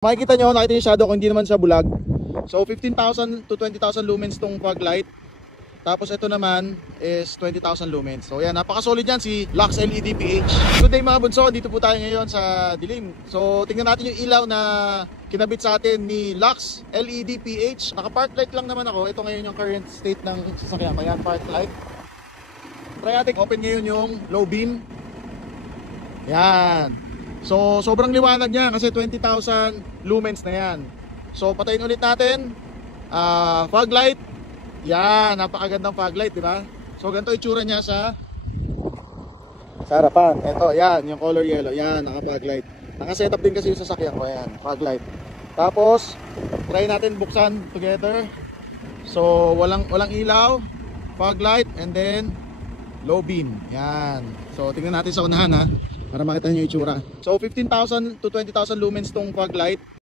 Makikita nyo, nakita yung shadow ko, hindi naman siya bulag. So 15,000 to 20,000 lumens tong fog light. Tapos ito naman is 20,000 lumens. So yan, napaka-solid yan si Lux LED PH. Good day mga bunso, dito po tayo ngayon sa dilim. So tingnan natin yung ilaw na kinabit sa atin ni Lux LED PH. Naka-park light lang naman ako. Ito ngayon yung current state ng sasakyan ko. Yan, park light. Try natin open ngayon yung low beam. Yan. So sobrang liwanag niya kasi 20,000 lumens na yan. So patayin ulit natin. Fog light. Yan, napakagandang fog light, di ba? So ganito itsura niya sa harapan. Ito, yan, yung color yellow. Yan, naka-fog light. Naka-setup din kasi yung sasakyan ko. Yan, fog light. Tapos try natin buksan together. So walang ilaw, fog light, and then low beam. Yan. So tingnan natin sa unahan ha, para makita niyo yung itsura. So 15,000 to 20,000 lumens tong fog light.